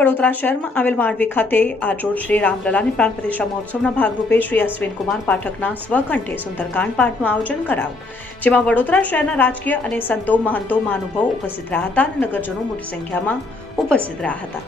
વડોદરા શહેરમાં આવેલ માંડવી ખાતે આજરોજ શ્રી રામલલાની પ્રાણ પ્રતિષ્ઠા મહોત્સવના ભાગરૂપે શ્રી અશ્વિન કુમાર પાઠકના સ્વકંઠે સુંદરકાંડ પાઠનું આયોજન કરાયું, જેમાં વડોદરા શહેરના રાજકીય અને સંતો, મહંતો, મહાનુભાવો ઉપસ્થિત રહ્યા હતા અને નગરજનો મોટી સંખ્યામાં ઉપસ્થિત રહ્યા હતા.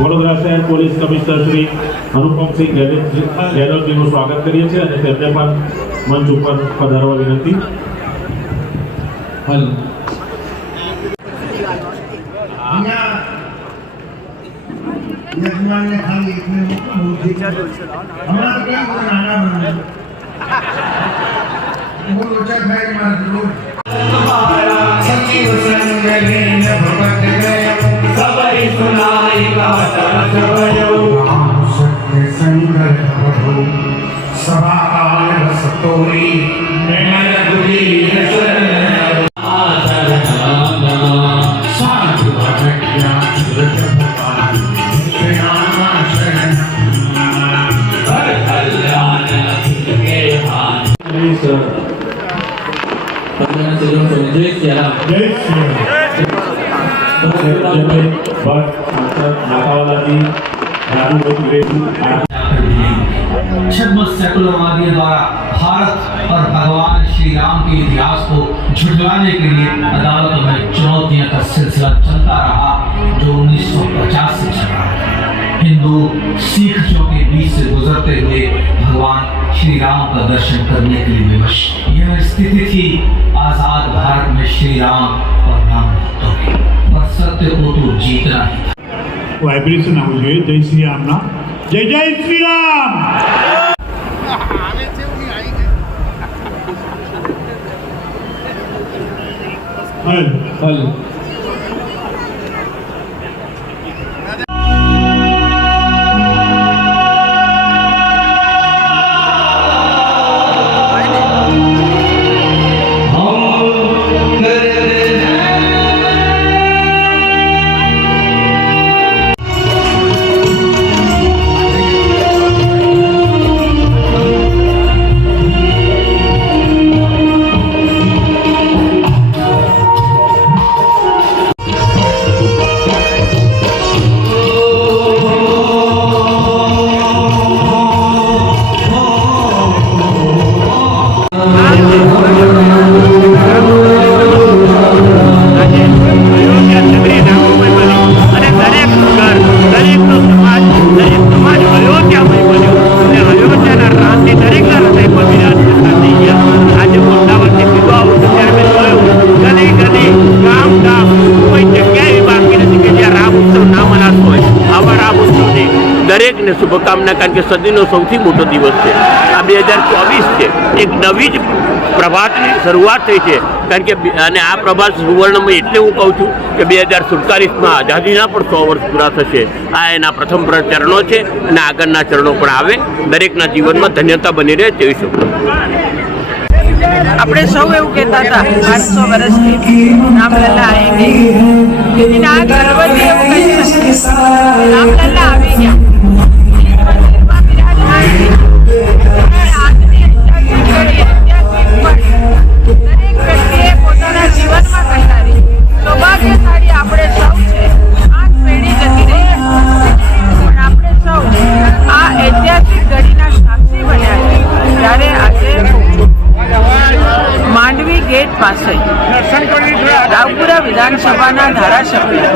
વડોદરા શહેર પોલીસ કમિશનર શ્રી અનુપમસિંહ ગેહલોતજીનું સ્વાગત કરીએ છીએ અને તેમને પણ મંચ ઉપર પધારવા વિનંતી. सेकुलरवादियों द्वारा भारत और भगवान श्री राम के इतिहास को झुठलाने के लिए अदालतों में चुनौतियों का सिलसिला चलता रहा, जो 1950 से चल रहा है. हिंदू सिख के बीच से गुजरते हुए भगवान श्री राम का दर्शन करने के लिए विवश. यह स्थिति थी आजाद भारत में श्री राम और राम भक्तों की, पर सत्य को तो जीतना ही था. વાઇબ્રેશન આવવું જોઈએ. જય શ્રી રામના જય જય શ્રી રામ. હલ દરેકને શુભકામના, કારણ કે સદીનો સૌથી મોટો દિવસ છે આ 2024 છે. એક નવી જ પ્રભાતની શરૂઆત થઈ છે, કારણ કે અને આ પ્રભાત સુવર્ણમય એટલે હું કહું છું કે 2047માં આઝાદીના પણ 100 વર્ષ પૂરા થશે. આ એના પ્રથમ ચરણો છે અને આગળના ચરણો પણ આવે. દરેકના જીવનમાં ધન્યતા બની રહે તેવી શુભકામના. આપણે સૌ એવું કહેતા હતા 500 વર્ષથી રામલલા આવી ગઈ, લેકિન આ ગર્વથી એવું કહી શકીએ રામલલા આવી ગયા. દરેક વ્યક્તિએ પોતાના જીવનમાં કહેનારી સૌભાગ્યશાળી આપણે સૌ છે. 8 પેઢી જતી રહી, પણ આપણે સૌ આ ઐતિહાસિક ઘડીના સાક્ષી બન્યા છે, જ્યારે આજે માંડવી ગેટ પાસે રાવપુરા વિધાનસભા વિધાનસભાના ધારાસભ્ય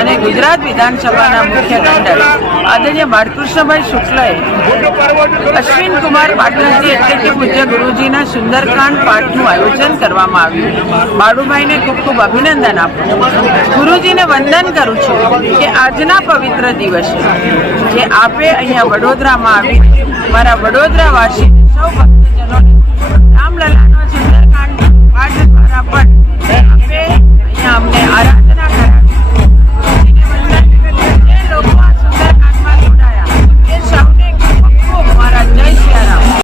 અને ગુજરાત વિધાનસભાના મુખ્ય દંડક આદરણીય બાળકૃષ્ણભાઈ શુક્લએ અશ્વિન કુમાર પાઠકજી એટલે કે પૂજ્ય ગુરુજીના સુંદરકાંડ પાઠનું આયોજન કરવામાં આવ્યું. બાળુભાઈને ખૂબ ખૂબ અભિનંદન આપું. ગુરુજીને વંદન કરું છું કે આજના પવિત્ર દિવસે જે આપે અહીંયા વડોદરામાં આવી મારા વડોદરાવાસી સૌ ભક્તજનોને રામલલાનો સુંદરકાંડ પાઠ દ્વારા પણ